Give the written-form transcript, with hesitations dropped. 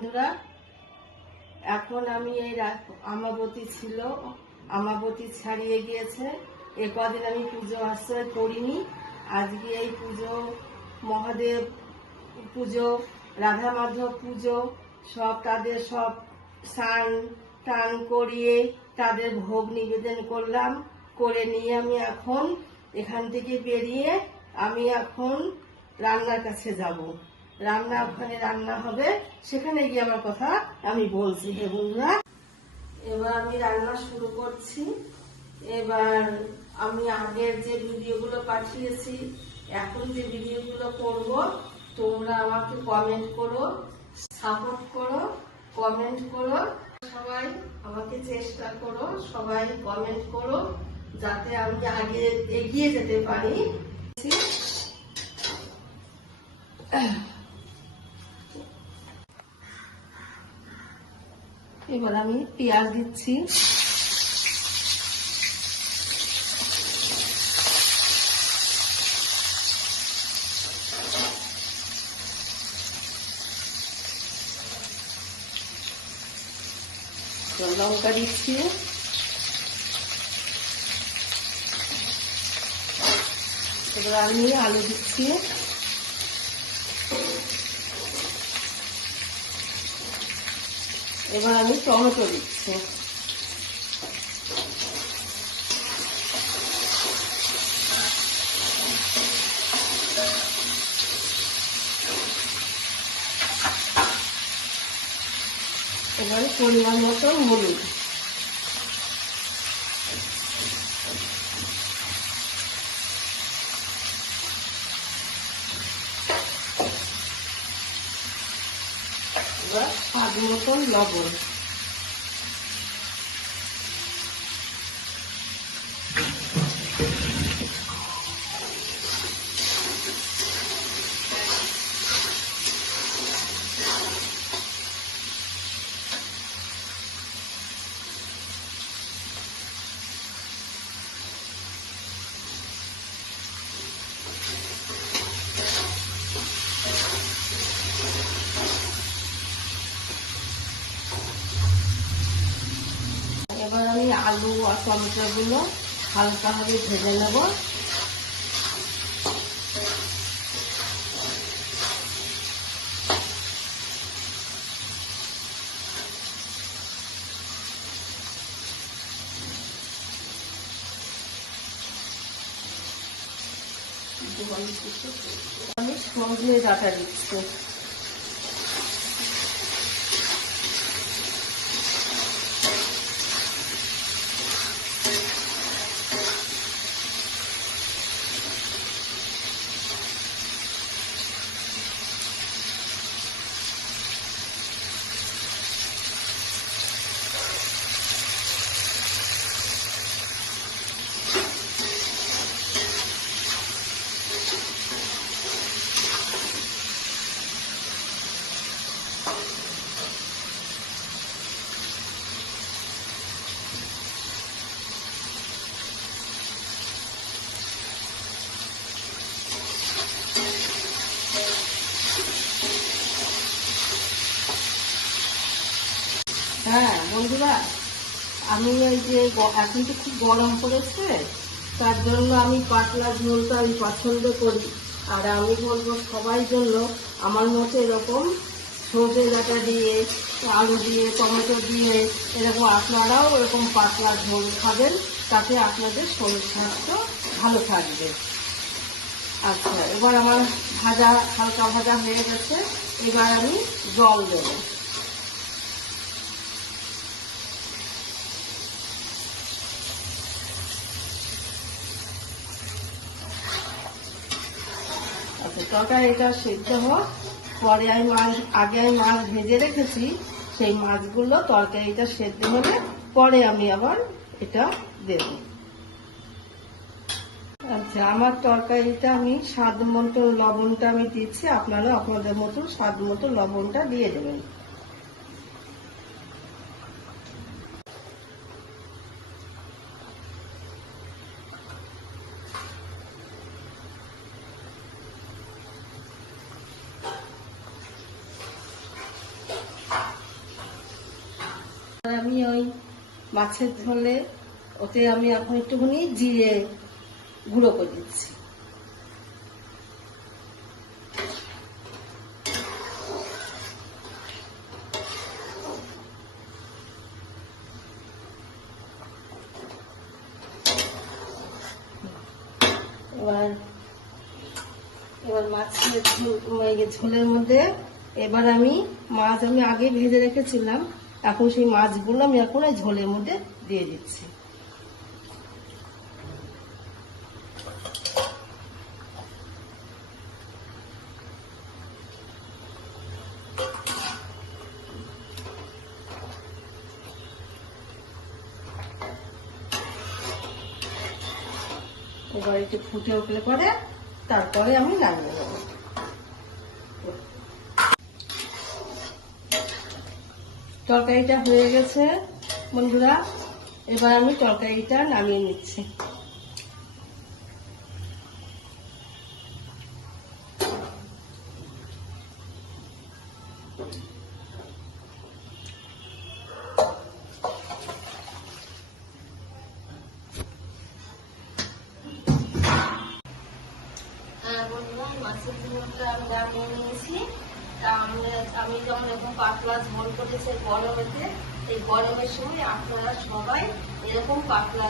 বন্ধুরা, এখন আমি এই আমাবতী ছিল, আমাবতী ছাড়িয়ে গিয়েছে। এ কদিন আমি পুজো আশ্রয় করিনি। আজকে এই পুজো, মহাদেব পুজো, রাধা মাধব পুজো, সব তাদের সব স্নান টান করিয়ে তাদের ভোগ নিবেদন করলাম। করে নিয়ে আমি এখন এখান থেকে বেরিয়ে আমি এখন রান্নার কাছে যাব। ওখানে রান্না হবে, সেখানে গিয়ে আমার কথা আমি বলছি। হে বন্ধুরা, এবার আমি রান্না শুরু করছি। এবার আমি আগের যে ভিডিওগুলো পাঠিয়েছি, এখন যে ভিডিওগুলো করব, তোমরা আমাকে কমেন্ট করো, সাপোর্ট করো, কমেন্ট করো। সবাই আমাকে চেষ্টা করো, সবাই কমেন্ট করো, যাতে আমি আগে এগিয়ে যেতে পারি। এবার আমি পেঁয়াজ দিচ্ছি। লঙ্কা দিচ্ছি। এবার আমি আলু দিচ্ছি। এবার আমি টমেটো দিচ্ছি। এবারে পরিমাণ মতো হলুদ। এবার স্বাদ মতন লবণ। এবার আমি আলু আর টমেটো গুলো হালকাভাবে ভেজে নেব। আমি সজনে ডাঁটা দিচ্ছি। হ্যাঁ বন্ধুরা, আমি এই যে এখন তো খুব গরম পড়েছে, তার জন্য আমি পাতলা ঝোলটা আমি পছন্দ করি। আর আমি বলবো সবাই জন্য আমার মতো এরকম সজনে ডাঁটা দিয়ে, আলু দিয়ে, টমেটো দিয়ে এরকম আপনারাও এরকম পাতলা ঝোল খাবেন, তাতে আপনাদের শরীর স্বাস্থ্য ভালো থাকবে। আচ্ছা, এবার আমার ভাজা হালকা ভাজা হয়ে গেছে। এবার আমি জল দেবো। তরকারিটা সিদ্ধ হোক, পরে আমি আগে আমি মাছ ভেজে রেখেছি, সেই মাছগুলো তরকারিটা সেদ্ধ হলে পরে আমি আবার এটা দেব। আচ্ছা, আমার তরকারিটা আমি স্বাদ মতো লবণটা আমি দিচ্ছি, আপনারা আপনাদের মতো স্বাদ মতো লবণটা দিয়ে দেবেন। আমি ওই মাছের ঝোলে ওতে আমি এখন একটুখানি জিরে গুঁড়ো করে দিচ্ছি। এবার মাছের ঝোলের মধ্যে এবার আমি মাছ আমি আগে ভেজে রেখেছিলাম, এখন সেই মাছগুলো আমি এখন ওই ঝোলের মধ্যে দিয়ে দিচ্ছি। এবার একটু ফুটে উঠলে পরে তারপরে আমি নামিয়ে নেব। তরকারিটা হয়ে গেছে বন্ধুরা, এবার আমি তরকারিটা নামিয়ে নিচ্ছি। বন্ধুরা মাছের ঝোলটা আমি নামিয়ে নিয়েছি। আমি যেমন এরকম পাতলা ঝোল করেছি গরমেতে, এই গরমের সময় আপনারা সবাই এরকম পাতলা